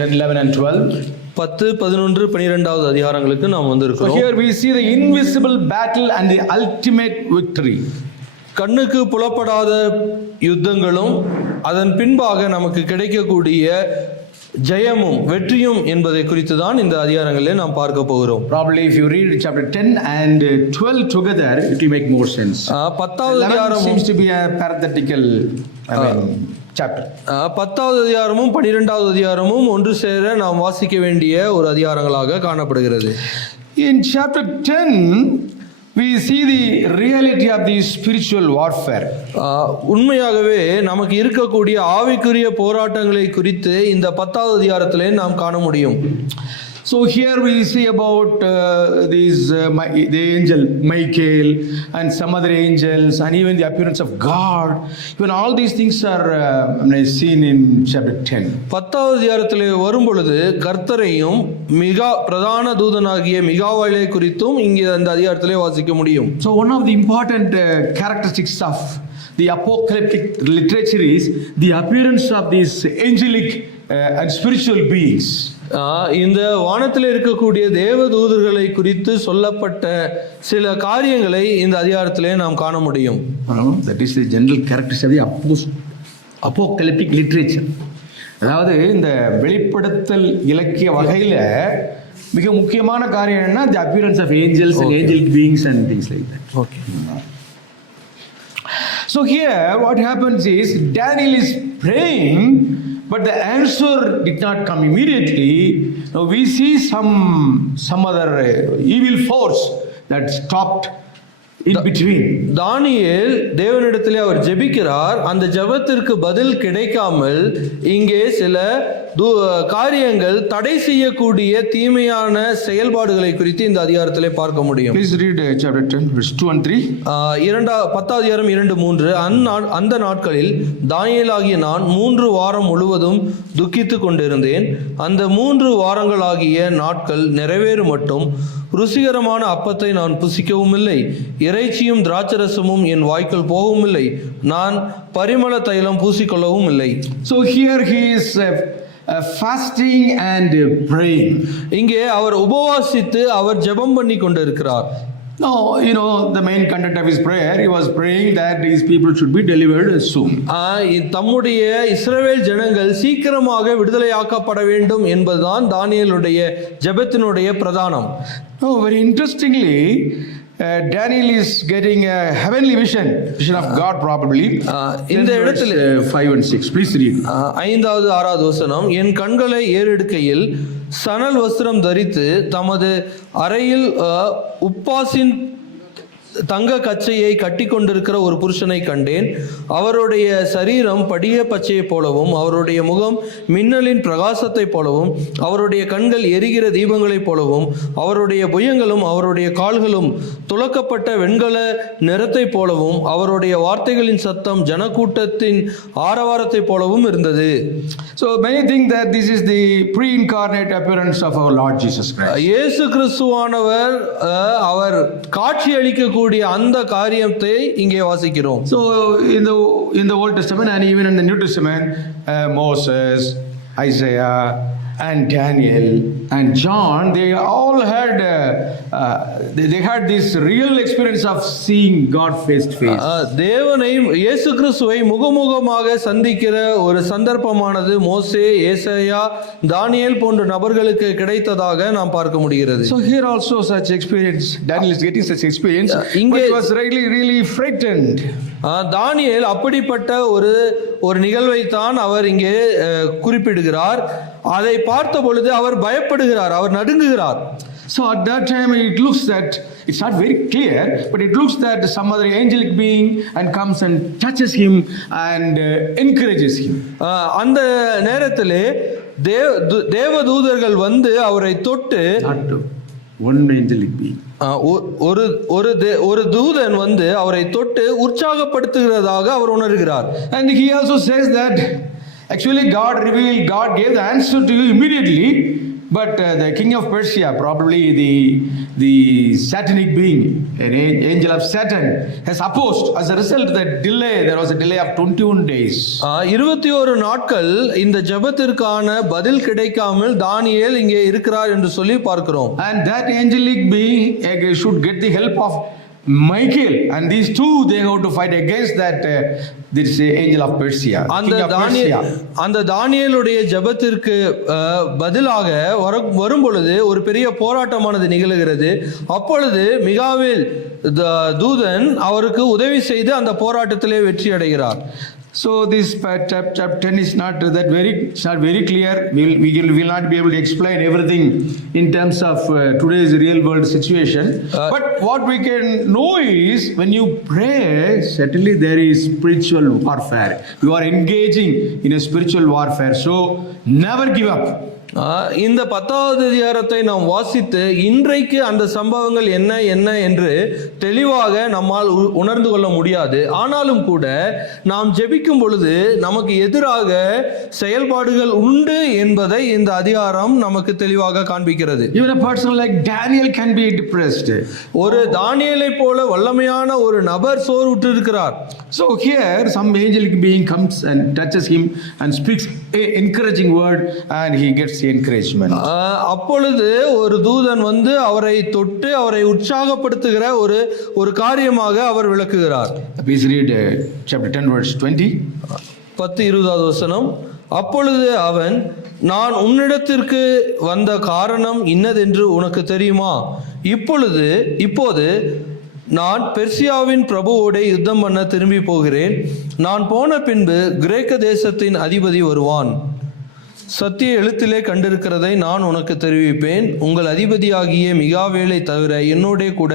10, 11 and 12. 10, 11, 12 அதிகாரங்களுக்கு நாம் வந்திருக்கிறோம். Here we see the invisible battle and the ultimate victory. கண்ணுக்கு புலப்படாத யுத்தங்களும் அதன் பின்பாக நமக்கு கிடைக்கக்கூடிய ஜெயமும் வெற்றியும் என்பதை குறித்து தான் இந்த அதிகாரங்களிலே நாம் பார்க்க போகிறோம். Probably if you read chapter 10 and I2 together, it will make more sense. 10வது அதிகாரம் seems to be a parenthetical chapter. 10வது அதிகாரமும் 12வது அதிகாரமும் ஒன்று சேர நாம் வாசிக்க வேண்டிய ஒரு அதிகாரங்களாக காணப்படுகிறது. In chapter 10 we see the reality of the spiritual warfare. உண்மையாகவே நமக்கு இருக்கக்கூடிய ஆவிக்குரிய போராட்டங்களை குறித்து இந்த 10வது அதிகாரத்திலே நாம் காண முடியும். So here we see about the angel Michael and some other angels and even the appearance of God. Even all these things are seen in chapter 10. 10வது அதிகாரத்திலே வரும் பொழுது கர்த்தரையும் மிகா பிரதான தூதனாகிய மிகாவேலை குறித்தும் இங்கே அந்த அதிகாரத்திலே வாசிக்க முடியும். So one of the important characteristics of the apocalyptic literature is the appearance of these angelic and spiritual beings. இந்த வானத்தில் இருக்கக்கூடிய தேவதூதர்களை குறித்து சொல்லப்பட்ட சில காரியங்களை இந்த அதிகாரத்திலே நாம் காண முடியும். That is the general characteristic of the apocalyptic literature. அதாவது இந்த வெளிப்படுத்தல் இலக்கிய வகையில மிக முக்கியமான காரியம் என்னன்னா the appearance of angels and angelic beings and things like that. Okay. So here what happens is Daniel is praying, but the answer did not come immediately. Now we see some other evil force that stopped in between. தானியேல் தேவனிடத்திலே அவர் ஜெபிக்கிறார். அந்த ஜெபத்திற்கு பதில் கிடைக்காமல் இங்கே சில காரியங்கள் தடை செய்யக்கூடிய தீமையான செயல்பாடுகளை குறித்து இந்த அதிகாரத்திலே பார்க்க முடியும். Please read chapter 10 verse 2 and 3. 10வது அதிகாரம் 2, 3. அந்த நாட்களில் தானியேலாகிய நான் 3 வாரம் முழுவதும் துக்கித்துக் கொண்டிருந்தேன். அந்த 3 வாரங்களாகிய நாட்கள் நிறைவேறும் மட்டும் ருசிகரமான அப்பத்தை நான் புசிக்கவும் இல்லை, இறைச்சியும் திராட்சரசமும் என் வாய்க்குள் போகவும் இல்லை, நான் பரிமள தைலம் பூசிக்கொள்ளவும் இல்லை. So here he is fasting and praying. இங்கே அவர் உபவாசித்து அவர் ஜெபம் பண்ணி கொண்டிருக்கிறார். No, the main content of his prayer, he was praying that these people should be delivered soon. தம்முடைய இஸ்ரவேல் ஜனங்கள் சீக்கிரமாக விடுதலையாக்கப்பட வேண்டும் என்பதுதான் தானியேலுடைய ஜெபத்தினுடைய பிரதானம். Very interestingly, Daniel is getting a heavenly vision of God probably. இந்த இடத்துல 5 and 6. Please read. 5வது 6வது வசனம். என் கண்களை ஏறெடுக்கையில் சணல் வஸ்திரம் தரித்து தமது அறையில் உப்பாசின் தங்க கச்சையை கட்டி கொண்டிருக்கிற ஒரு புருஷனை கண்டேன். அவருடைய சரீரம் படிய பச்சையை போலவும் அவருடைய முகம் மின்னலின் பிரகாசத்தை போலவும் அவருடைய கண்கள் எரிகிற தீபங்களைப் போலவும் அவருடைய புயங்களும் அவருடைய கால்களும் துலக்கப்பட்ட வெண்கல நிறத்தை போலவும் அவருடைய வார்த்தைகளின் சத்தம் ஜனக்கூட்டத்தின் ஆரவாரத்தை போலவும் இருந்தது. So many think that this is the pre-incarnate appearance of our Lord Jesus Christ. இயேசு கிறிஸ்துவானவர் அவர் காட்சி அளிக்க அந்த காரியத்தை இங்கே வாசிக்கிறோம். So in the Old Testament and even in the New Testament, Moses, Isaiah and Daniel and John, they all had they had this real experience of seeing God face to face. தேவனை இயேசு கிறிஸ்துவை முகமுகமாக சந்திக்கிற ஒரு சந்தர்ப்பமானது மோசே, ஏசாயா, தானியேல் போன்ற நபர்களுக்கு கிடைத்ததாக நாம் பார்க்க முடிகிறது. So here also such experience, Daniel is getting such experience. He was really frightened. தானியேல் அப்படிப்பட்ட ஒரு நிகழ்வை தான் அவர் இங்கே குறிப்பிடுகிறார். அதை பார்த்த பொழுது அவர் பயப்படுகிறார், அவர் நடுங்குகிறார். So at that time it looks that it's not very clear, but it looks that some other angelic being and comes and touches him and encourages him. அந்த நேரத்திலே தேவதூதர்கள் வந்து அவரை தொட்டு, one angelic being, ஒரு தூதன் வந்து அவரை தொட்டு உற்சாகப்படுத்துகிறதாக அவர் உணர்கிறார். And he also says that actually God gave the answer to you immediately, But the king of Persia, probably the satanic being, an angel of Satan, has opposed. As a result, there was a delay of 21 days. 21 நாட்கள் இந்த ஜெபத்திற்கான பதில் கிடைக்காமல் தானியேல் இங்கே இருக்கிறார் என்று சொல்லி பார்க்கிறோம். And that angelic being should get the help of Michael, and these two they have to fight against that this angel of Persia, king of Persia. அந்த தானியேலுடைய ஜெபத்திற்கு பதிலாக வரும் பொழுது ஒரு பெரிய போராட்டமானது நிகழ்கிறது. அப்பொழுது மிகாவேல் தூதன் அவருக்கு உதவி செய்து அந்த போராட்டத்திலே வெற்றி அடைகிறார். So this chapter 10 is not very clear. We will not be able to explain everything in terms of today's real world situation. But what we can know is when you pray, certainly there is spiritual warfare. You are engaging in a spiritual warfare. So never give up. இந்த 10வது அதிகாரத்தை நாம் வாசித்து இன்றைக்கு அந்த சம்பவங்கள் என்ன என்று தெளிவாக நம்மால் உணர்ந்து கொள்ள முடியாது. ஆனாலும் கூட நாம் ஜெபிக்கும் பொழுது நமக்கு எதிராக செயல்பாடுகள் உண்டு என்பதை இந்த அதிகாரம் நமக்கு தெளிவாக காண்பிக்கிறது. Even a person like Daniel can be depressed. ஒரு தானியேலை போல வல்லமையான ஒரு நபர் சோர்வுற்று இருக்கிறார். So here some angelic being comes and touches him and speaks an encouraging word and he gets the encouragement. அப்பொழுது ஒரு தூதன் வந்து அவரை தொட்டு அவரை உற்சாகப்படுத்துகிற ஒரு காரியமாக அவர் விளக்குகிறார். Please read chapter 10 verse 20. 10:20 வசனம். அப்பொழுது அவன், நான் உன்னிடத்திற்கு வந்த காரணம் இன்னதென்று உனக்கு தெரியுமா? இப்போது நான் பெர்சியாவின் பிரபுவோட யுத்தம் பண்ண திரும்பி போகிறேன். நான் போன பின்பு கிரேக்க தேசத்தின் அதிபதி வருவான். சத்திய எழுத்திலே கண்டிருக்கிறதை நான் உனக்கு தெரிவிப்பேன். உங்கள் அதிபதியாகிய மிகாவேலை தவிர என்னோட கூட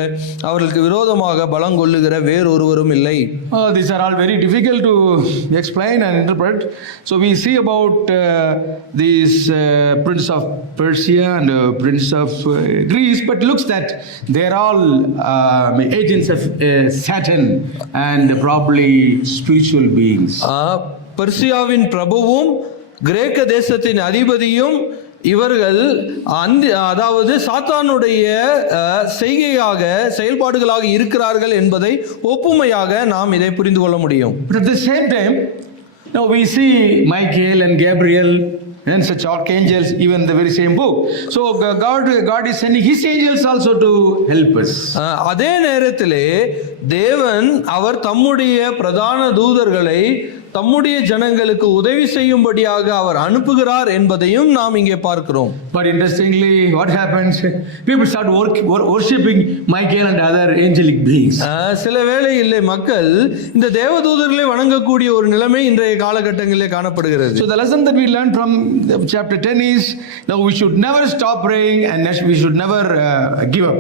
அவர்களுக்கு விரோதமாக பலம் கொள்ளுகிற வேறொருவரும் இல்லை. These are all very difficult to explain and interpret. So we see about this prince of Persia and prince of Greece, but looks that they are all agents of Satan and probably spiritual beings. பெர்சியாவின் பிரபுவும் கிரேக்க தேசத்தின் அதிபதியும் இவர்கள் அதாவது சாத்தானுடைய செயல்பாடுகளாக இருக்கிறார்கள் என்பதை ஒப்புமையாக நாம் இதை புரிந்து கொள்ள முடியும். But at the same time, now we see Michael and Gabriel and such archangels even in the very same book. So God is sending his angels also to help us. அதே நேரத்திலே தேவன் அவர் தம்முடைய பிரதான தூதர்களை தம்முடைய ஜனங்களுக்கு உதவி செய்யும்படியாக அவர் அனுப்புகிறார் என்பதையும் நாம் இங்கே பார்க்கிறோம். But interestingly, what happens? People start worshiping Michael and other angelic beings. சில வேளையில் மக்கள் இந்த தேவதூதர்களை வணங்கக்கூடிய ஒரு நிலைமை இன்றைய காலகட்டங்களிலே காணப்படுகிறது. So the lesson that we learned from chapter 10 is, now we should never stop praying and we should never give up.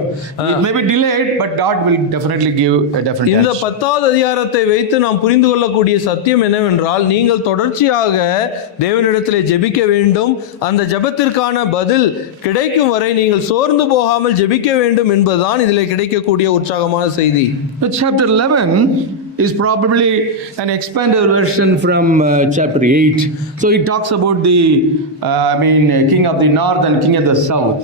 It may be delayed, but God will definitely give a definite answer. இந்த 10வது அதிகாரத்தை வைத்து நாம் புரிந்து கொள்ளக்கூடிய சத்தியம் என்னவென்றால், நீங்கள் தொடர்ச்சியாக தேவனிடத்திலே ஜெபிக்க வேண்டும். அந்த ஜெபத்திற்கான பதில் கிடைக்கும் வரை நீங்கள் சோர்ந்து போகாமல் ஜெபிக்க வேண்டும் என்பதுதான் இதிலே கிடைக்கக்கூடிய உற்சாகமான செய்தி. Chapter 11 is probably an expanded version from chapter 8. So it talks about the king of the north and king of the south.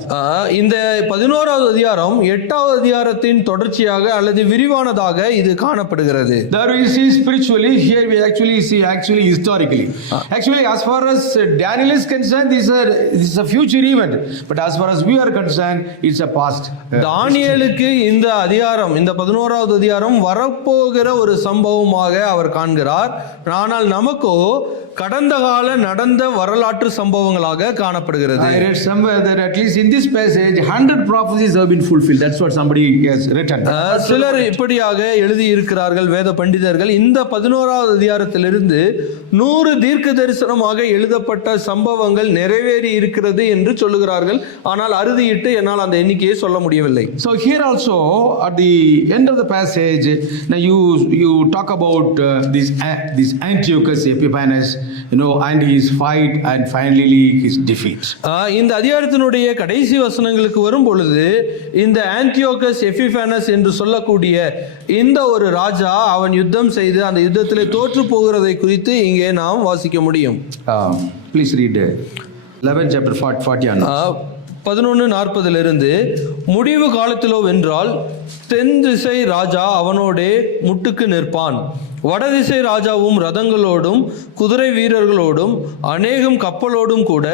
இந்த 11வது அதிகாரம் 8வது அதிகாரத்தின் தொடர்ச்சியாக அல்லது விரிவானதாக இது காணப்படுகிறது. There we see spiritually, here we actually see historically. Actually, as far as Daniel is concerned, this is a future event, but as far as we are concerned, it's a past. தானியேலுக்கு இந்த அதிகாரம், இந்த 11வது அதிகாரம் வரப்போகிற ஒரு சம்பவமாக அவர் காண்கிறார். ஆனால் நமக்கோ கடந்த கால நடந்த வரலாற்று சம்பவங்களாக காணப்படுகிறது. I read somewhere that at least in this passage 100 prophecies have been fulfilled. That's what somebody has written. சிலர் இப்படியாக எழுதி இருக்கிறார்கள் வேத பண்டிதர்கள். இந்த 11வது அதிகாரத்திலிருந்து 100 தீர்க்க தரிசனமாக எழுதப்பட்ட சம்பவங்கள் நிறைவேறி இருக்கிறது என்று சொல்லுகிறார்கள். ஆனால் அறுதியிட்டு என்னால் அந்த எண்ணிக்கையை சொல்ல முடியவில்லை. So here also at the end of the passage, now you talk about this Antiochus Epiphanes, and his fight and finally his defeat. இந்த அதிகாரத்தினுடைய கடைசி வசனங்களுக்கு வரும் பொழுது இந்த ஆந்தியோகஸ் எபிஃபானஸ் என்று சொல்லக்கூடிய இந்த ஒரு ராஜா அவன் யுத்தம் செய்து அந்த யுத்தத்திலே தோற்று போகிறதை குறித்து இங்கே நாம் வாசிக்க முடியும். Please read 11 chapter 40 onwards. 11:40 முடிவு காலத்திலோ வென்றால் தென் திசை ராஜா அவனோடே முட்டுக்கு நிற்பான். வடதிசை ராஜாவும் ரதங்களோடும் குதிரை வீரர்களோடும் அநேகம் கப்பலோடும் கூட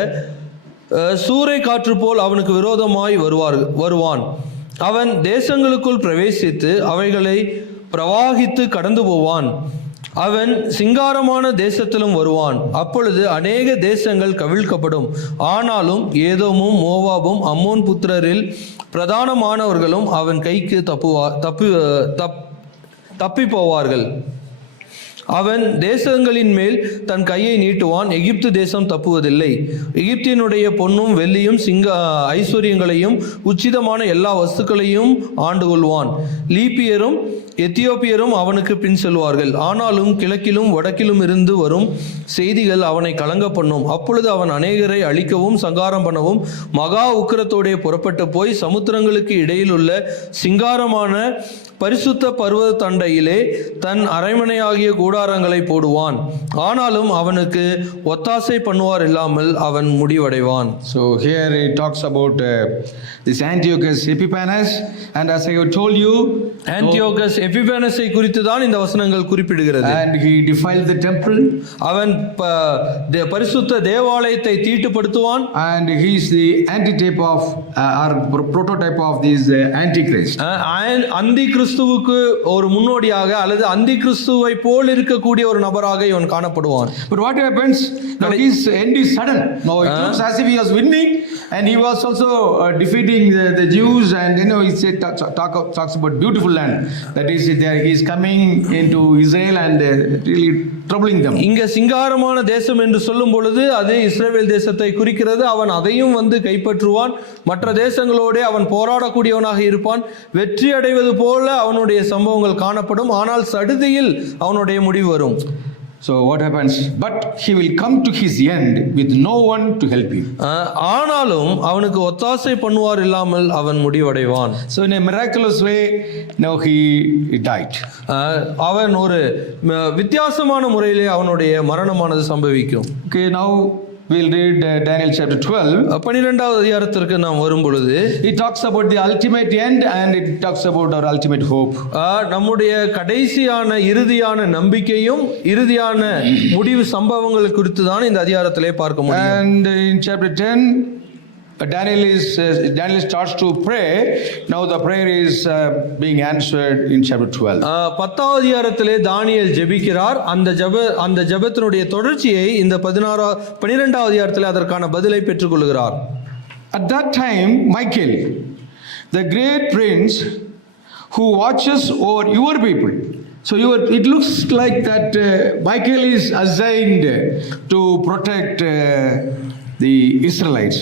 சூறை காற்று போல் அவனுக்கு விரோதமாய் வருவான். அவன் தேசங்களுக்குள் பிரவேசித்து அவைகளை பிரவாகித்து கடந்து போவான். அவன் சிங்காரமான தேசத்திலும் வருவான். அப்பொழுது அநேக தேசங்கள் கவிழ்க்கப்படும். ஆனாலும் ஏதோமும் மோவாபும் அம்மோன் புத்திரரில் பிரதானமானவர்களும் அவன் கைக்கு தப்பி போவார்கள். அவன் தேசங்களின் மேல் தன் கையை நீட்டுவான். எகிப்து தேசம் தப்புவதில்லை. எகிப்தினுடைய பொன்னும் வெள்ளியும் ஐஸ்வர்யங்களையும் உச்சிதமான எல்லா வஸ்துக்களையும் ஆண்டு கொள்வான். லீபியரும் எத்தியோப்பியரும் அவனுக்கு பின் செல்வார்கள். ஆனாலும் கிழக்கிலும் வடக்கிலும் இருந்து வரும் செய்திகள் அவனை கலங்க பண்ணும். அப்பொழுது அவன் அநேகரை அழிக்கவும் சங்காரம் பண்ணவும் மகா உக்கிரத்தோடே புறப்பட்டு போய் சமுத்திரங்களுக்கு இடையில் உள்ள சிங்காரமான பரிசுத்த பர்வத தண்டையிலே தன் அரண்மனையாகிய கூடாரங்களை போடுவான். ஆனாலும் அவனுக்கு ஒத்தாசை பண்ணுவார் இல்லாமல் அவன் முடிவடைவான். So here it talks about this Antiochus Epiphanes, and as I have told you, Antiochus Epiphanesஐ குறித்து தான் இந்த வசனங்கள் குறிப்பிடுகிறது. and he defiled the temple, அவன் பரிசுத்த தேவாலயத்தை தீட்டுப்படுத்துவான். and he is the antitype of or prototype of this Antichrist. அந்தி கிறிஸ்துவுக்கு ஒரு முன்னோடியாக அல்லது அந்தி கிறிஸ்துவை போல் இருக்கக்கூடிய ஒரு நபராக இவன் காணப்படுவான். But what happens? Now his end is sudden. Now it looks as if he was winning, and he was also defeating the Jews, and he said talks about beautiful land. That is, there he is coming into Israel and really troubling them. இங்க சிங்காரமான தேசம் என்று சொல்லும் பொழுது அது இஸ்ரவேல் தேசத்தை குறிக்கிறது. அவன் அதையும் கைப்பற்றுவான். மற்ற தேசங்களோடு அவன் போராடக்கூடியவனாக இருப்பான். வெற்றி அடைவது போல அவனுடைய சம்பவங்கள் காணப்படும். ஆனால் சடுதியில் அவனுடைய முடிவு வரும். So what happens? But he will come to his end with no one to help him. ஆனாலும் அவனுக்கு ஒத்தாசை பண்ணுவார் இல்லாமல் அவன் முடிவடைவான். So in a miraculous way, now he died. அவன் ஒரு வித்தியாசமான முறையிலே அவனுடைய மரணமானது சம்பவிக்கும். Okay, now we'll read Daniel chapter 12. 12வது அதிகாரத்திற்கு நாம் வரும் பொழுது it talks about the ultimate end and it talks about our ultimate hope. நம்முடைய கடைசியான இறுதியான நம்பிக்கையும் இறுதியான முடிவு சம்பவங்கள் குறித்து தான் இந்த அதிகாரத்திலே பார்க்க முடியும். And in chapter 10 Daniel starts to pray. Now the prayer is being answered in chapter 12. 10வது அதிகாரத்திலே தானியேல் ஜெபிக்கிறார். அந்த ஜெபத்தினுடைய தொடர்ச்சியை இந்த 12வது அதிகாரத்திலே அதற்கான பதிலை பெற்றுக்கொள்கிறார். At that time Michael, the great prince who watches over your people. So it looks like that Michael is assigned to protect the Israelites.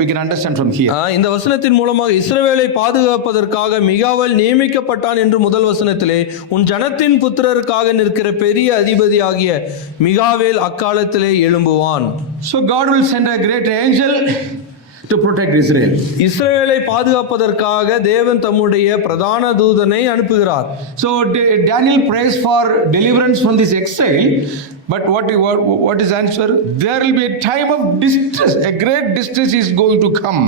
We can understand from here. இந்த வசனத்தின் மூலமாக இஸ்ரவேலை பாதுகாப்பதற்காக மிகாவேல் நியமிக்கப்பட்டான் என்று முதல் வசனத்திலே உன் ஜனத்தின் புத்திரருக்காக நிற்கிற பெரிய அதிபதியாகிய மிகாவேல் அக்காலத்திலே எழும்புவான். So God will send a great angel to protect Israel. இஸ்ரவேலை பாதுகாப்பதற்காக தேவன் தம்முடைய பிரதான தூதனை அனுப்புகிறார். So Daniel prays for deliverance from this exile. But what is answer? There will be a time of distress. A great distress is going to come.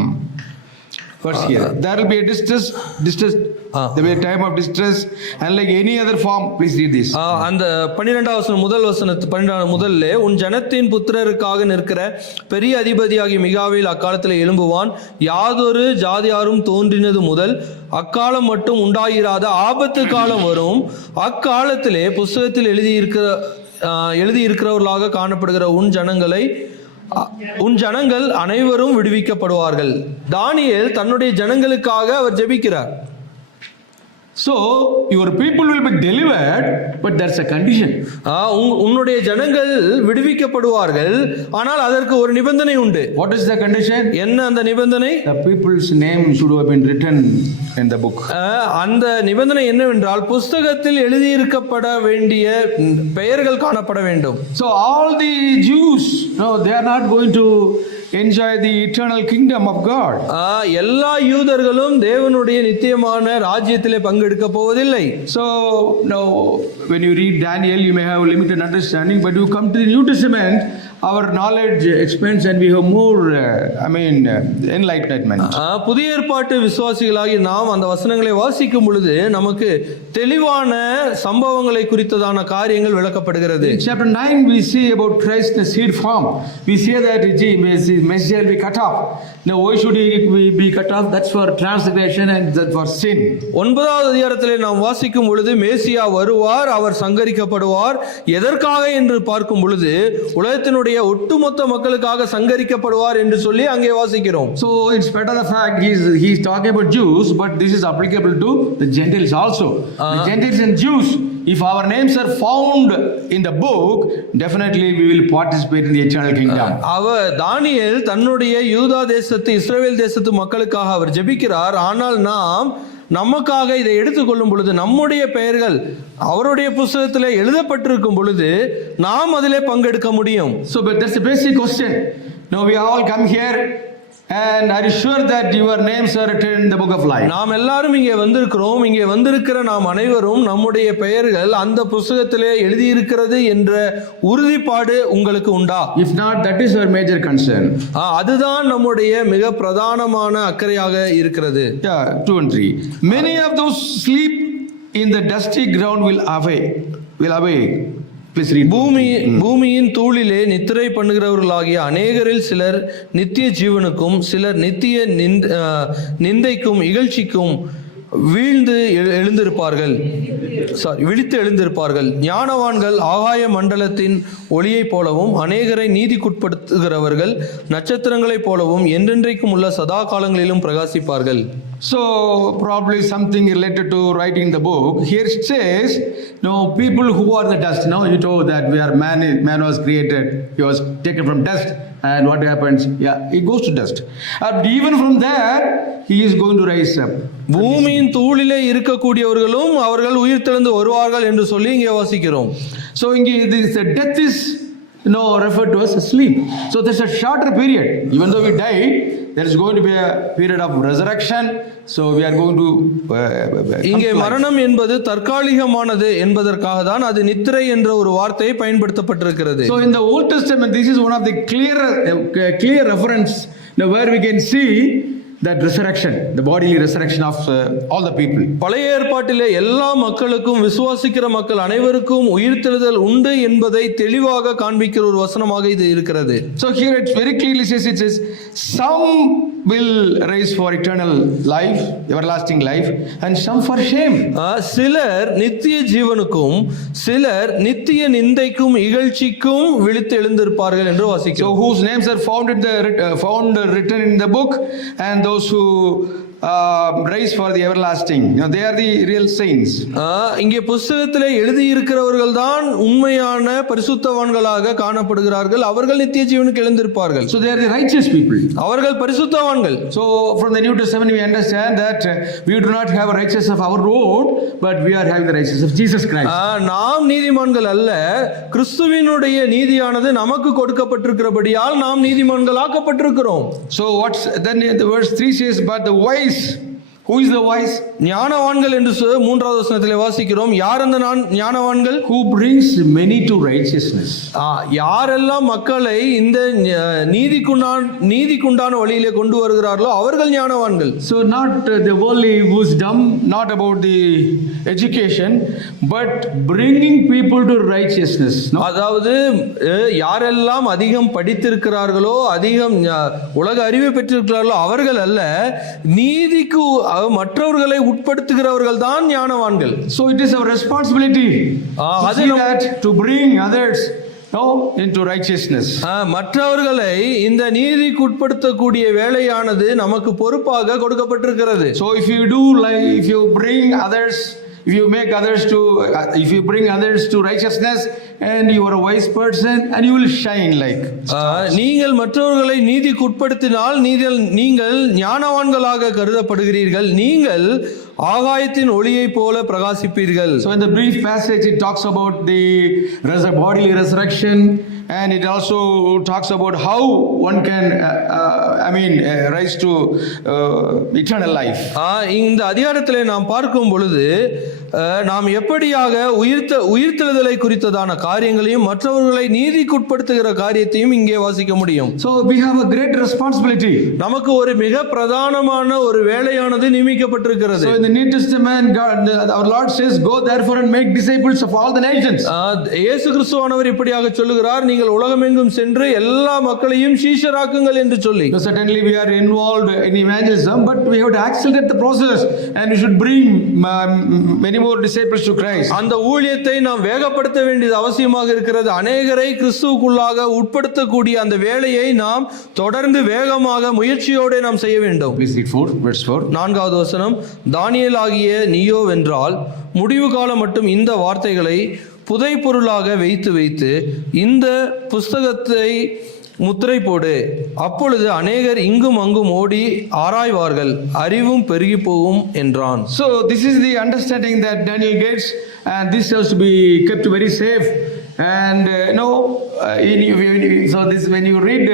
First here, there will be a distress. There will be a time of distress, and like any other form. Please read this. அந்த 12வது வசனம் முதல் வசனத்து 12 முதல்ல உன் ஜனத்தின் புத்திரருக்காக நிற்கிற பெரிய அதிபதியாகிய மிகாவேல் அக்காலத்தில் எழும்புவான். யாதொரு ஜாதியாரும் தோன்றினது முதல் அக்காலம் மட்டும் உண்டாயிராத ஆபத்து காலம் வரும். அக்காலத்திலே புஸ்தகத்தில் எழுதியிருக்கிறவர்களாக காணப்படுகிற உன் ஜனங்கள் அனைவரும் விடுவிக்கப்படுவார்கள். தானியேல் தன்னுடைய ஜனங்களுக்காக அவர் ஜெபிக்கிறார். So your people will be delivered, but there's a condition. உன்னுடைய ஜனங்கள் விடுவிக்கப்படுவார்கள், ஆனால் அதற்கு ஒரு நிபந்தனை உண்டு. What is the condition? என்ன அந்த நிபந்தனை? The people's name should have been written in the book. அந்த நிபந்தனை என்னவென்றால் புஸ்தகத்தில் எழுதியிருக்கப்பட வேண்டிய பெயர்கள் காணப்பட வேண்டும். So all the Jews, no, they are not going to enjoy the eternal kingdom of God. எல்லா யூதர்களும் தேவனுடைய நித்தியமான ராஜ்யத்திலே பங்கெடுக்க போவதில்லை. So now when you read Daniel, you may have limited understanding, but you come to the New Testament, our knowledge expands and we have more, enlightenment. புதிய ஏற்பாட்டு விசுவாசிகளாகி நாம் அந்த வசனங்களை வாசிக்கும் பொழுது நமக்கு தெளிவான சம்பவங்களை குறித்ததான காரியங்கள் விளக்கப்படுகிறது. In chapter 9 we see about Christ in the seed form. We see that his Messiah will be cut off. Now why should he be cut off? That's for transgression and that's for sin. 9வது அதிகாரத்திலே நாம் வாசிக்கும் பொழுது மேசியா வருவார், அவர் சங்கரிக்கப்படுவார். எதற்காக என்று பார்க்கும் பொழுது உலகத்தினுடைய ஒட்டுமொத்த மக்களுக்காக சங்கரிக்கப்படுவார் என்று சொல்லி அங்கே வாசிக்கிறோம். So in spite of the fact he's talking about Jews, but this is applicable to the Gentiles also. The Gentiles and Jews, if our names are found in the book, definitely we will participate in the eternal kingdom. தானியேல் தன்னுடைய யூதா தேசத்து இஸ்ரவேல் தேசத்து மக்களுக்காக அவர் ஜெபிக்கிறார். ஆனால் நாம் நமக்காக இதை எடுத்துக்கொள்ளும் பொழுது நம்முடைய பெயர்கள் அவருடைய புத்தகத்திலே எழுதப்பட்டிருக்கும் பொழுது நாம் அதிலே பங்கெடுக்க முடியும். So but that's the basic question. Now we all come here and are you sure that your names are written in the book of life? நாம் எல்லாரும் இங்கே வந்திருக்கிறோம். இங்கே வந்திருக்கிற நாம் அனைவரும் நம்முடைய பெயர்கள் அந்த புத்தகத்திலே எழுதியிருக்கிறது என்ற உறுதிப்பாடு உங்களுக்கு உண்டா? If not, that is our major concern. அதுதான் நம்முடைய மிக பிரதானமான அக்கறையாக இருக்கிறது. 2 and 3. Many of those sleep in the dusty ground will awake. Please read. பூமியின் தூளிலே நித்திரை பண்ணுகிறவர்களாகிய அநேகரில் சிலர் நித்திய ஜீவனுக்கும் சிலர் நித்திய நிந்தைக்கும் இகழ்ச்சிக்கும் விழித்து எழுந்திருப்பார்கள். ஞானவான்கள் ஆகாய மண்டலத்தின் ஒளியைப் போலவும் அநேகரை நீதிக்குட்படுத்துகிறவர்கள் நட்சத்திரங்களைப் போலவும் என்றென்றைக்கும் உள்ள சதா காலங்களிலும் பிரகாசிப்பார்கள். So probably something related to writing the book. Here it says, people who are the dust. Now you told that man was created. He was taken from dust. And what happens? He goes to dust. And even from there, he is going to rise up. பூமியின் தூளிலே இருக்கக்கூடியவர்களும் அவர்கள் உயிர் தெழுந்து வருவார்கள் என்று சொல்லி இங்கே வாசிக்கிறோம். So the death is referred to as a sleep. So there's a shorter period. Even though we die, there is going to be a period of resurrection. So we are going to இங்கே மரணம் என்பது தற்காலிகமானது என்பதற்காக தான் அது நித்திரை என்ற ஒரு வார்த்தை பயன்படுத்தப்பட்டிருக்கிறது. So in the Old Testament, this is one of the clear reference where we can see that resurrection, the bodily resurrection of all the people. பழைய ஏற்பாட்டிலே எல்லா மக்களுக்கும் விசுவாசிக்கிற மக்கள் அனைவருக்கும் உயிர்த்தெழுதல் உண்டு என்பதை தெளிவாக காண்பிக்கிற ஒரு வசனமாக இது இருக்கிறது. So here it very clearly says some will rise for eternal life, everlasting life, and some for shame. சிலர் நித்திய ஜீவனுக்கும் சிலர் நித்திய நிந்தைக்கும் இகழ்ச்சிக்கும் விழித்து எழுந்திருப்பார்கள் என்று வாசிக்கிறோம். So whose names are found written in the book, and those who rise for the everlasting, they are the real saints. இங்கே புத்தகத்திலே எழுதி இருக்கிறவர்கள் தான் உண்மையான பரிசுத்தவான்களாக காணப்படுகிறார்கள். அவர்கள் நித்திய ஜீவனுக்கு எழுந்திருப்பார்கள். So they are the righteous people. அவர்கள் பரிசுத்தவான்கள். So from the New Testament we understand that we do not have a righteousness of our own, but we are having the righteousness of Jesus Christ. நாம் நீதிமான்கள் அல்ல, கிறிஸ்துவினுடைய நீதியானது நமக்கு கொடுக்கப்பட்டிருக்கிறபடியால் நாம் நீதிமான்கள் ஆக்கப்பட்டிருக்கிறோம். So then the verse 3 says, but the wise. Who is the wise? ஞானவான்கள் என்று 3வது வசனத்திலே வாசிக்கிறோம். யார் அந்த ஞானவான்கள்? Who brings many to righteousness. யாரெல்லாம் மக்களை இந்த நீதிக்குண்டான வழியிலே கொண்டு வருகிறார்களோ அவர்கள் ஞானவான்கள். So not the worldly wisdom, not about the education, but bringing people to righteousness. அதாவது யாரெல்லாம் அதிகம் படித்திருக்கிறார்களோ அதிகம் உலக அறிவை பெற்றிருக்கிறார்களோ அவர்கள் அல்ல, நீதிக்கு மற்றவர்களை உட்படுத்துகிறவர்கள் தான் ஞானவான்கள். So it is our responsibility to bring others into righteousness. மற்றவர்களை இந்த நீதிக்கு உட்படுத்தக்கூடிய வேலையானது நமக்கு பொறுப்பாக கொடுக்கப்பட்டிருக்கிறது. So if you bring others, if you bring others to righteousness, and you are a wise person, and you will shine like. நீங்கள் மற்றவர்களை நீதிக்கு உட்படுத்தினால் நீங்கள் ஞானவான்களாக கருதப்படுகிறீர்கள். நீங்கள் ஆகாயத்தின் ஒளியை போல பிரகாசிப்பீர்கள். So in the brief passage it talks about the bodily resurrection, and it also talks about how one can rise to eternal life. இந்த அதிகாரத்திலே நாம் பார்க்கும் பொழுது நாம் எப்படியாக உயிர்த்தெழுதலை குறித்ததான காரியங்களையும் மற்றவர்களை நீதிக்குட்படுத்துகிற காரியத்தையும் இங்கே வாசிக்க முடியும். So we have a great responsibility. நமக்கு ஒரு மிக பிரதானமான ஒரு வேலையானது நியமிக்கப்பட்டிருக்கிறது. So in the New Testament, our Lord says, "Go therefore and make disciples of all the nations." இயேசு கிறிஸ்துவானவர் இப்படியாக சொல்லுகிறார், நீங்கள் உலகமெங்கும் சென்று எல்லா மக்களையும் சீஷராக்குங்கள் என்று சொல்லி. So certainly we are involved in evangelism, but we have to accelerate the process and we should bring many more disciples to Christ. அந்த ஊழியத்தை நாம் வேகப்படுத்த வேண்டியது அவசியமாக இருக்கிறது. அநேகரை கிறிஸ்துவுக்குள்ளாக உட்படுத்தக்கூடிய அந்த வேலையை நாம் தொடர்ந்து வேகமாக முயற்சியோடு நாம் செய்ய வேண்டும். Please read verse 4. 4வது வசனம், தானியேல் ஆகிய நீயோ வென்றால் முடிவு காலம் மட்டும் இந்த வார்த்தைகளை புதைபொருளாக வைத்து இந்த புஸ்தகத்தை முத்திரை போடு, அப்பொழுது அநேகர் இங்கும் அங்கும் ஓடி ஆராய்வார்கள், அறிவும் பெருகி போகும் என்றான். So this is the understanding that Daniel gets, and this has to be kept very safe. And so this, when you read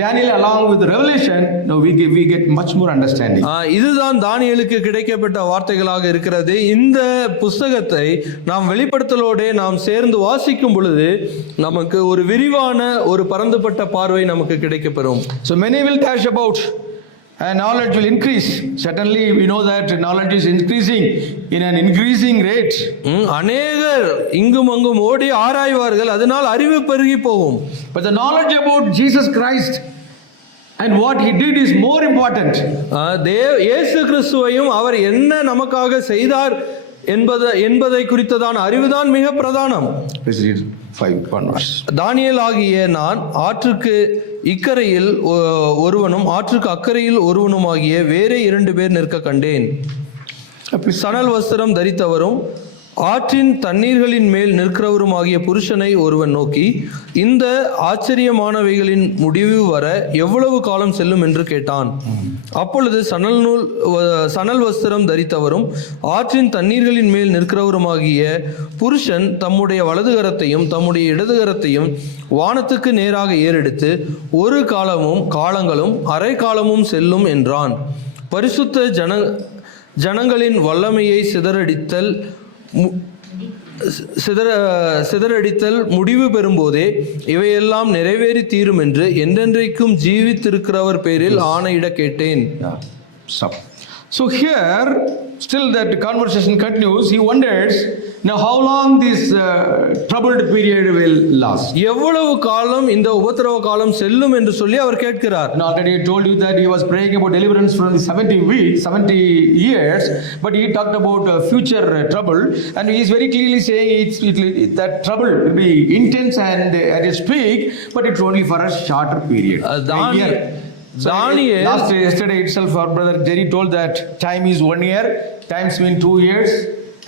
Daniel along with Revelation, we get much more understanding. இதுதான் தானியேலுக்கு கிடைக்கப்பட்ட வார்த்தைகளாக இருக்கிறது. இந்த புஸ்தகத்தை நாம் வெளிப்படுத்தலோடு நாம் சேர்ந்து வாசிக்கும் பொழுது நமக்கு ஒரு விரிவான ஒரு பரந்துபட்ட பார்வை நமக்கு கிடைக்கப்பெறும். So many will dash about and knowledge will increase. Certainly we know that knowledge is increasing in an increasing rate. அநேகர் இங்கும் அங்கும் ஓடி ஆராய்வார்கள், அதனால் அறிவு பெருகி போகும். But the knowledge about Jesus Christ and what he did is more important. இயேசு கிறிஸ்துவையும் அவர் என்ன நமக்காக செய்தார் என்பதை குறித்ததான அறிவுதான் மிக பிரதானம். தானியேல் ஆகிய நான் ஆற்றுக்கு இக்கரையில் ஒருவனும் ஆற்றுக்கு அக்கறையில் ஒருவனுமாகிய வேறே 2 பேர் நிற்க கண்டேன். சணல் வஸ்திரம் தரித்தவரும் ஆற்றின் தண்ணீர்களின் மேல் நிற்கிறவருமாகிய புருஷனை ஒருவன் நோக்கி, இந்த ஆச்சரியமானவைகளின் முடிவு வர எவ்வளவு காலம் செல்லும் என்று கேட்டான். அப்பொழுது சணல் வஸ்திரம் தரித்தவரும் ஆற்றின் தண்ணீர்களின் மேல் நிற்கிறவருமாகிய புருஷன் தம்முடைய வலதுகரத்தையும் தம்முடைய இடதுகரத்தையும் வானத்துக்கு நேராக ஏறெடுத்து, ஒரு காலங்களும் அரை காலமும் செல்லும் என்றான். பரிசுத்த ஜனங்களின் வல்லமையை சிதறடித்தல் முடிவு பெறும்போதே இவையெல்லாம் நிறைவேறி தீரும் என்று என்றென்றைக்கும் ஜீவித்திருக்கிறவர் பேரில் ஆணையிட கேட்டேன். So here still that conversation continues. He wonders now how long this troubled period will last. எவ்வளவு காலம் இந்த உபத்திரவ காலம் செல்லும் என்று சொல்லி அவர் கேட்கிறார். And already I told you that he was praying about deliverance from the 70 years, but he talked about future trouble, and he is very clearly saying that trouble will be intense and at its peak, but it's only for a shorter period. Yesterday itself our brother Jerry told that time is 1 year, times mean 2 years,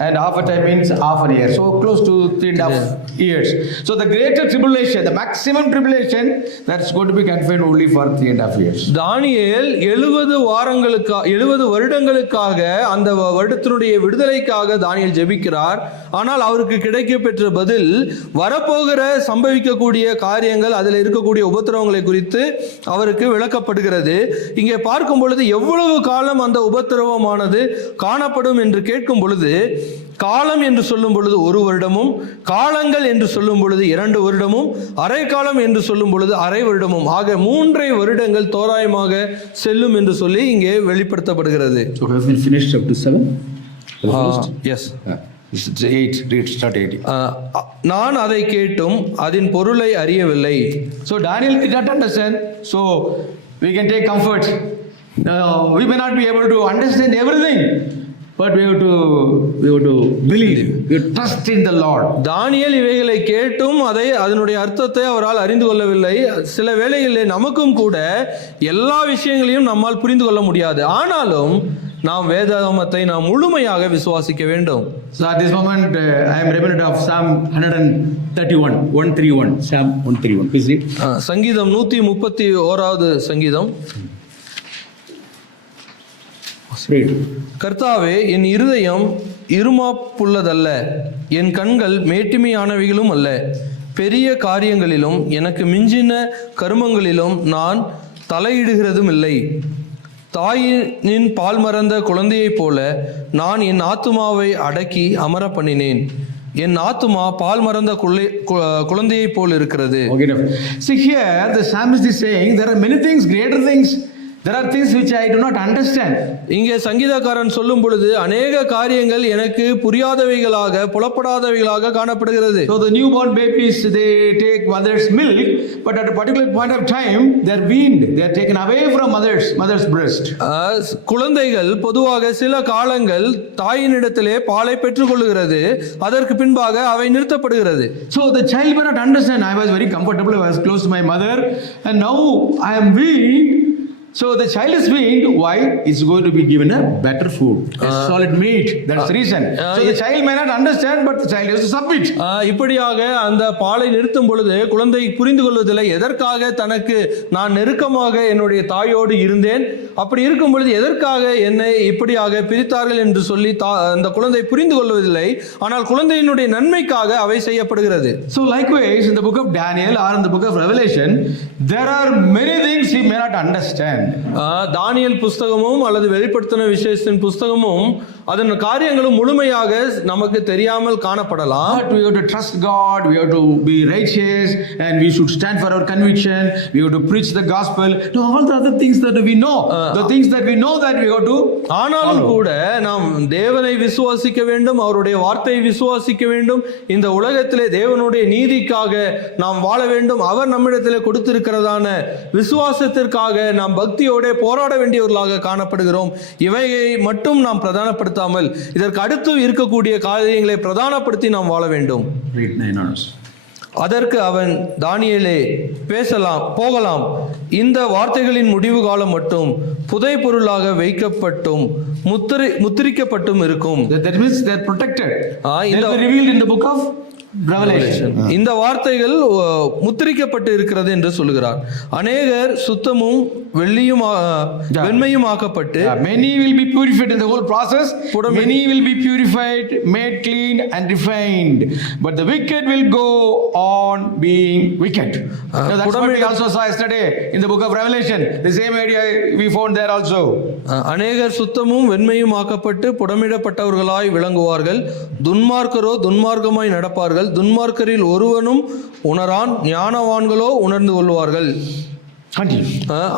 and half a time means half a year, so close to 3.5 years. So the greater tribulation, the maximum tribulation, that's going to be confined only for 3.5 years. தானியேல் 70 வருடங்களுக்காக அந்த வருடத்தினுடைய விடுதலைக்காக தானியேல் ஜெபிக்கிறார். ஆனால் அவருக்கு கிடைக்க பெற்ற பதில் வரப்போகிற சம்பவிக்கக்கூடிய காரியங்கள், அதில் இருக்கக்கூடிய உபத்திரவங்களை குறித்து அவருக்கு விளக்கப்படுகிறது. இங்கே பார்க்கும் பொழுது எவ்வளவு காலம் அந்த உபத்திரவமானது காணப்படும் என்று கேட்கும் பொழுது, காலம் என்று சொல்லும் பொழுது 1 வருடமும், காலங்கள் என்று சொல்லும் பொழுது 2 வருடமும், அரை காலம் என்று சொல்லும் பொழுது அரை வருடமும், ஆக 3 வருடங்கள் தோராயமாக செல்லும் என்று சொல்லி இங்கே வெளிப்படுத்தப்படுகிறது. So have we finished up to 7? Yes. 8. Read, start 8. நான் அதை கேட்டும் அதன் பொருளை அறியவில்லை. So Daniel did not understand. So we can take comfort. We may not be able to understand everything, but we have to believe, we have to trust in the Lord. தானியேல் இவைகளை கேட்டும் அதனுடைய அர்த்தத்தை அவரால் அறிந்து கொள்ளவில்லை. சில வேளைகளில் நமக்கும் கூட எல்லா விஷயங்களையும் நம்மால் புரிந்து கொள்ள முடியாது. ஆனாலும் நாம் வேதாகமத்தை நாம் முழுமையாக விசுவாசிக்க வேண்டும். So at this moment I am reminded of Psalm 131. Psalm 131. Please read. சங்கீதம் 131வது சங்கீதம். கர்த்தாவே, என் இருதயம் இருமாப்புள்ளதல்ல, என் கண்கள் மேட்டிமையானவைகளும் அல்ல. பெரிய காரியங்களிலும் எனக்கு மிஞ்சின கருமங்களிலும் நான் தலையிடுகிறதும் இல்லை. தாயினின் பால் மறந்த குழந்தையைப் போல நான் என் ஆத்துமாவை அடக்கி அமர பண்ணினேன். என் ஆத்துமா பால் மறந்த குழந்தையைப் போல் இருக்கிறது. Okay, now, see here, the psalmist is saying there are many things, greater things. There are things which I do not understand. இங்கே சங்கீதக்காரன் சொல்லும் பொழுது அநேக காரியங்கள் எனக்கு புரியாதவைகளாக புலப்படாதவைகளாக காணப்படுகிறது. So the newborn babies, they take mother's milk, but at a particular point of time, they are weaned. They are taken away from mother's breast. குழந்தைகள் பொதுவாக சில காலங்கள் தாயினிடத்திலே பாலை பெற்றுக்கொள்கிறது. அதற்கு பின்பாக அவை நிறுத்தப்படுகிறது. So the child may not understand. I was very comfortable. I was close to my mother, and now I am weaned. So the child is weaned. Why? It's going to be given a better food, a solid meat. That's the reason. So the child may not understand, but the child has to submit. இப்படியாக அந்த பாலை நிறுத்தும் பொழுது குழந்தை புரிந்து கொள்வதில்லை. எதற்காக தனக்கு நான் நெருக்கமாக என்னுடைய தாயோடு இருந்தேன், அப்படி இருக்கும் பொழுது எதற்காக என்னை இப்படியாக பிரித்தார்கள் என்று சொல்லி அந்த குழந்தை புரிந்து கொள்வதில்லை. ஆனால் குழந்தையினுடைய நன்மைக்காக அவை செய்யப்படுகிறது. So likewise, in the book of Daniel or in the book of Revelation, there are many things he may not understand. தானியேல் புஸ்தகமும் அல்லது வெளிப்படுத்தின விசேஷத்தின் புஸ்தகமும் அதன் காரியங்களும் முழுமையாக நமக்கு தெரியாமல் காணப்படலாம். But we have to trust God, we have to be righteous, and we should stand for our conviction, we have to preach the gospel. No, all the other things that we know, the things that we know that we have to ஆனாலும் கூட நாம் தேவனை விசுவாசிக்க வேண்டும், அவருடைய வார்த்தையை விசுவாசிக்க வேண்டும், இந்த உலகத்திலே தேவனுடைய நீதிக்காக நாம் வாழ வேண்டும், அவர் நம்மிடத்திலே கொடுத்திருக்கிறதான விசுவாசத்திற்காக நாம் பக்தியோட போராட வேண்டியவர்களாக காணப்படுகிறோம். இவையை மட்டும் நாம் பிரதானப்படுத்தாமல் இதற்கு அடுத்து இருக்கக்கூடிய காரியங்களை பிரதானப்படுத்தி நாம் வாழ வேண்டும். அதற்கு அவன் தானியேலே போகலாம், இந்த வார்த்தைகளின் முடிவு காலம் மட்டும் புதை பொருளாக வைக்கப்பட்டும் முத்திரிக்கப்பட்டும் இருக்கும். That means they are protected. They are revealed in the book of Revelation. இந்த வார்த்தைகள் முத்திரிக்கப்பட்டு இருக்கிறது என்று சொல்கிறார். அநேகர் சுத்தமும் வெண்மையும் ஆக்கப்பட்டு many will be purified in the whole process. Many will be purified, made clean and refined, but the wicked will go on being wicked. That's what we also saw yesterday in the book of Revelation. The same idea we found there also. அநேகர் சுத்தமும் வெண்மையும் ஆக்கப்பட்டு புடமிடப்பட்டவர்களாய் விளங்குவார்கள், துன்மார்க்கரோ துன்மார்க்கமாய் நடப்பார்கள், துன்மார்க்கரில் ஒருவனும் உணரான், ஞானவான்களோ உணர்ந்து கொள்வார்கள்.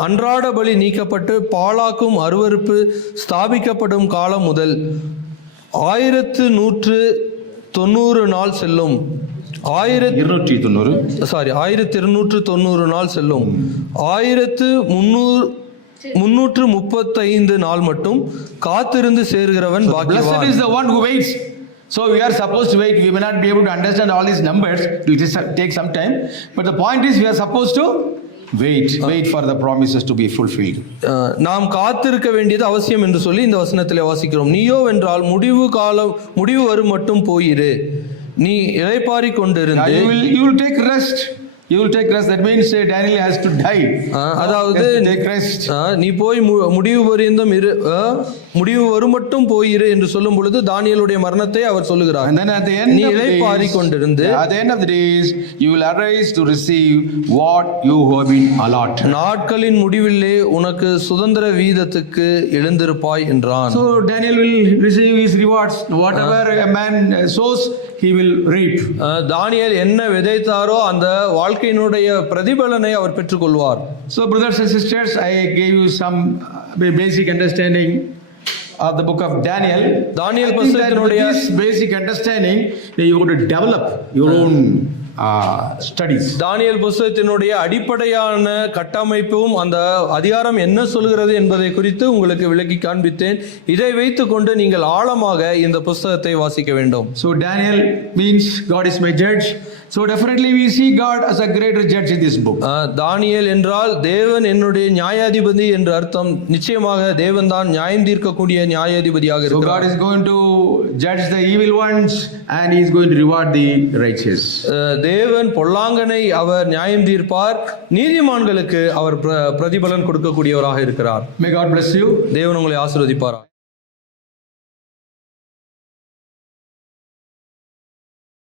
அன்றாட பலி நீக்கப்பட்டு பாழாக்கும் அருவருப்பு ஸ்தாபிக்கப்படும் காலம் முதல் 1190 நாள் செல்லும். 1290 நாள் செல்லும். 1335 நாள் மட்டும் காத்திருந்து சேர்கிறவன் பாக்கியவான். Blessed is the one who waits. So we are supposed to wait. We may not be able to understand all these numbers. It will just take some time. But the point is, we are supposed to wait for the promises to be fulfilled. நாம் காத்திருக்க வேண்டியது அவசியம் என்று சொல்லி இந்த வசனத்திலே வாசிக்கிறோம். நீயோ வென்றால் முடிவு வரும் மட்டும் போயிரு, நீ இளைப்பாறிக் கொண்டிருந்து you will take rest. You will take rest. That means Daniel has to die. அதாவது take rest. நீ போய் முடிவு வரைந்தும் முடிவு வரும் மட்டும் போயிரு என்று சொல்லும் பொழுது தானியேலுடைய மரணத்தை அவர் சொல்லுகிறார். And then at the end, நீ இளைப்பாறிக் கொண்டிருந்து at the end of the days you will arise to receive what you have been allotted. நாட்களின் முடிவிலே உனக்கு சுதந்திர வீதத்துக்கு எழுந்திருப்பாய் என்றான். So Daniel will receive his rewards. Whatever a man sows, he will reap. தானியேல் என்ன விதைத்தாரோ அந்த வாழ்க்கையினுடைய பிரதிபலனை அவர் பெற்றுக்கொள்வார். So brothers and sisters, I gave you some basic understanding of the book of Daniel. Daniel With this basic understanding, you have to develop your own studies. தானியேல் புத்தகத்தினுடைய அடிப்படையான கட்டமைப்பும் அந்த அதிகாரம் என்ன சொல்கிறது என்பதை குறித்து உங்களுக்கு விளக்கி காண்பித்தேன். இதை வைத்துக்கொண்டு நீங்கள் ஆழமாக இந்த புத்தகத்தை வாசிக்க வேண்டும். So Daniel means God is my judge. So definitely we see God as a greater judge in this book. தானியேல் என்றால் தேவன் என்னுடைய நியாயாதிபதி என்று அர்த்தம். நிச்சயமாக தேவன் தான் நியாயம் தீர்க்கக்கூடிய நியாயாதிபதியாக இருக்கிறார். So God is going to judge the evil ones and he is going to reward the righteous. தேவன் பொல்லாங்கனை அவர் நியாயம் தீர்ப்பார், நீதிமான்களுக்கு அவர் பிரதிபலன் கொடுக்கக்கூடியவராக இருக்கிறார். May God bless you. தேவன் உங்களை ஆசீர்வதிப்பார்.